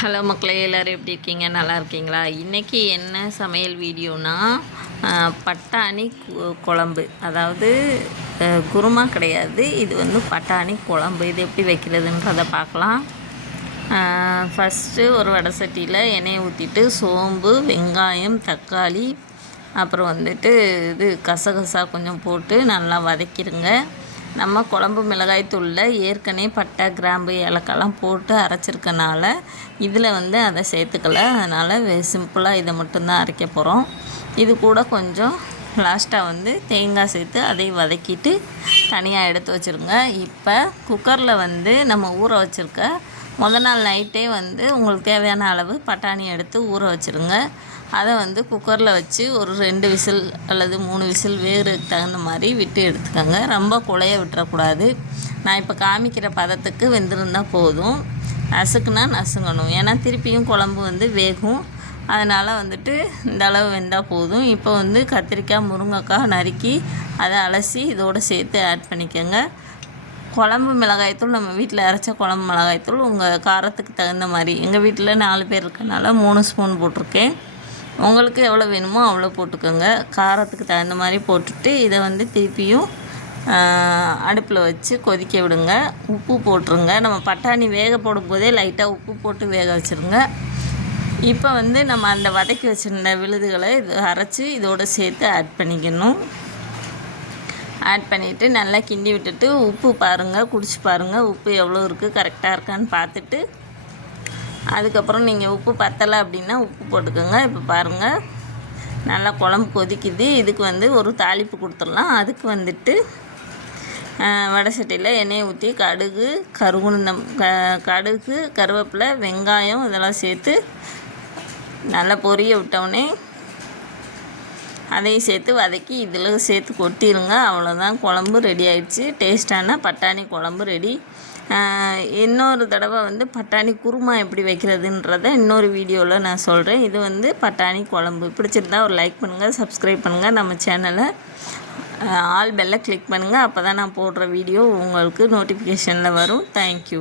Hello மக்களே, எல்லோரும் எப்படி இருக்கீங்க? நல்லா இருக்கீங்களா? இன்றைக்கி என்ன சமையல் வீடியோனா, பட்டாணி குழம்பு. அதாவது குருமா கிடையாது, இது வந்து பட்டாணி குழம்பு. இது எப்படி வைக்கிறதுன்றதை பார்க்கலாம். ஃபஸ்ட்டு ஒரு வடை சட்டியில் எண்ணெயை ஊற்றிட்டு சோம்பு, வெங்காயம், தக்காளி, அப்புறம் வந்துட்டு இது கசகசா கொஞ்சம் போட்டு நல்லா வதக்கிடுங்க. நம்ம குழம்பு மிளகாய் தூளில் ஏற்கனவே பட்டை, கிராம்பு, ஏலக்காய்லாம் போட்டு அரைச்சிருக்கனால இதில் வந்து அதை சேர்த்துக்கல. அதனால் சிம்பிளாக இதை மட்டும்தான் அரைக்க போகிறோம். இது கூட கொஞ்சம் லாஸ்ட்டாக வந்து தேங்காய் சேர்த்து அதை வதக்கிட்டு தனியாக எடுத்து வச்சுருங்க. இப்போ குக்கரில் வந்து நம்ம ஊற வச்சுருக்க முதல் நாள் நைட்டே வந்து உங்களுக்கு தேவையான அளவு பட்டாணி எடுத்து ஊற வச்சுருங்க. அதை வந்து குக்கரில் வச்சு ஒரு 2 விசில் அல்லது 3 விசில் வேகிறதுக்கு தகுந்த மாதிரி விட்டு எடுத்துக்கோங்க. ரொம்ப குழைய விட்டுறக்கூடாது. நான் இப்போ காமிக்கிற பதத்துக்கு வெந்திருந்தால் போதும். நசுக்குனா நசுங்கணும், ஏன்னா திருப்பியும் குழம்பு வந்து வேகும். அதனால் வந்துட்டு இந்த அளவு வெந்தால் போதும். இப்போ வந்து கத்திரிக்காய், முருங்கைக்காய் நறுக்கி அதை அலசி இதோடு சேர்த்து ஆட் பண்ணிக்கோங்க. குழம்பு மிளகாய்த்தூள் நம்ம வீட்டில் அரைச்ச குழம்பு மிளகாய்த்தூள் உங்கள் காரத்துக்கு தகுந்த மாதிரி. எங்கள் வீட்டில் 4 பேர் இருக்கனால 3 ஸ்பூன் போட்டிருக்கேன். உங்களுக்கு எவ்வளோ வேணுமோ அவ்வளோ போட்டுக்கோங்க. காரத்துக்கு தகுந்த மாதிரி போட்டுட்டு இதை வந்து திருப்பியும் அடுப்பில் வச்சு கொதிக்க விடுங்க. உப்பு போட்டுருங்க. நம்ம பட்டாணி வேக போடும்போதே லைட்டாக உப்பு போட்டு வேக வச்சுருங்க. இப்போ வந்து நம்ம அந்த வதக்கி வச்சுருந்த விழுதுகளை இது அரைச்சி இதோடு சேர்த்து ஆட் பண்ணிக்கணும். ஆட் பண்ணிவிட்டு நல்லா கிண்டி விட்டுட்டு உப்பு பாருங்கள், குடிச்சு பாருங்கள் உப்பு எவ்வளோ இருக்குது, கரெக்டாக இருக்கான்னு பார்த்துட்டு அதுக்கப்புறம் நீங்கள் உப்பு பத்தலை அப்படின்னா உப்பு போட்டுக்கோங்க. இப்போ பாருங்கள் நல்லா குழம்பு கொதிக்குது. இதுக்கு வந்து ஒரு தாளிப்பு கொடுத்துடலாம். அதுக்கு வந்துட்டு வடை சட்டியில் எண்ணெயை ஊற்றி கடுகு, கருகுணந்தம், கடுகு, கருவேப்பிலை, வெங்காயம் இதெல்லாம் சேர்த்து நல்லா பொரிய விட்டோடனே அதையும் சேர்த்து வதக்கி இதில் சேர்த்து கொட்டிடுங்க. அவ்வளோதான், குழம்பு ரெடி ஆயிடுச்சு. டேஸ்டான பட்டாணி குழம்பு ரெடி. இன்னொரு தடவை வந்து பட்டாணி குருமா எப்படி வைக்கிறதுன்றதை இன்னொரு வீடியோவில் நான் சொல்கிறேன். இது வந்து பட்டாணி குழம்பு. பிடிச்சிருந்தா ஒரு லைக் பண்ணுங்கள், சப்ஸ்கிரைப் பண்ணுங்கள், நம்ம சேனலை ஆல் பெல்லை கிளிக் பண்ணுங்கள். அப்போ தான் நான் போடுற வீடியோ உங்களுக்கு நோட்டிஃபிகேஷனில் வரும். தேங்க்யூ.